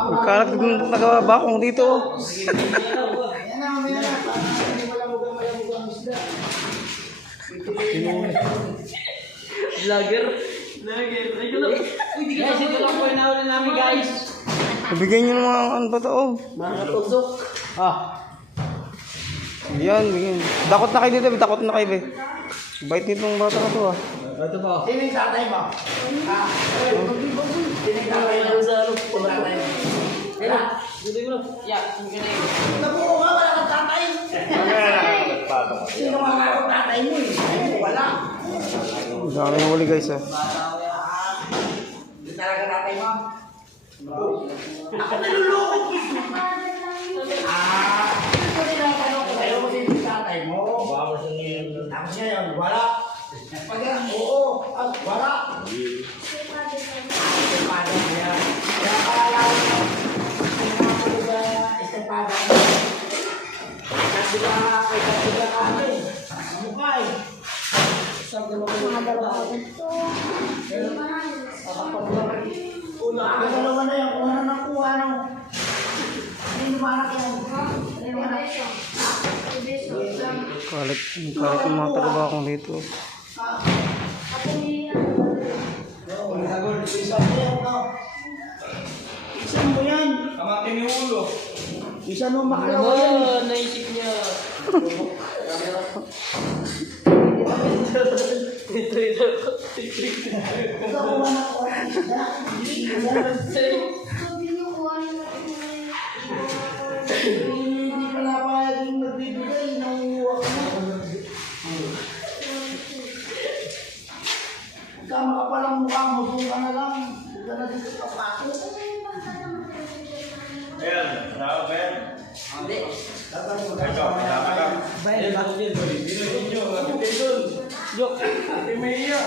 Kalat ng taga-bakong dito. Vlogger. Guys, ito lang po yung nahuli namin, guys. Bigyan nyo ng mga ano ba ito? Oh. Mga tusok. Yan, bigyan. Dakot na kayo dito, dakot na kayo, be. Bait nitong bata ka to, ah. Ito po. Sino yung tatay mo? Sino yung tatay mo? Sa ano? Sino yung tatay mo? Dito mo. Yeah, sige na yun. Nabuo nga, wala kang tatay. Sino nga ako tatay mo eh? Wala. Ang dami ng huli, guys, ah. Hindi talaga tatay mo? Ako naluloko. Ito tinatanong ko sa'yo kasi yung tatay mo. Tapos ngayon, wala. Pag yan, oo, at wala. Estempada niya. Kaya kaalala mo, estempada niya. Kasi ba kami? Mukha eh. Mga dalawa ko ito. Ang dalawa na yan, kuha na ng kuha ng... Hindi ba anak yan? Hindi ba anak yan? Kalat ng mga taga-bakong dito. Isan mo yan. Kamatin yung ulo. Isan mo makalawa yan. Naisip niya. Ito. Ikaw kuha na kuha ng isda. Hindi pala pala yung nagbibigay. Nanguha ko na. Kama ka palang mukha mo. Doon ka na lang. Doon ka na dito kapasok. Ayan, tao ba yan? Hindi. Ito, kasama ka. Bayan ba? Binigyan nyo. Joke. Ate Mia.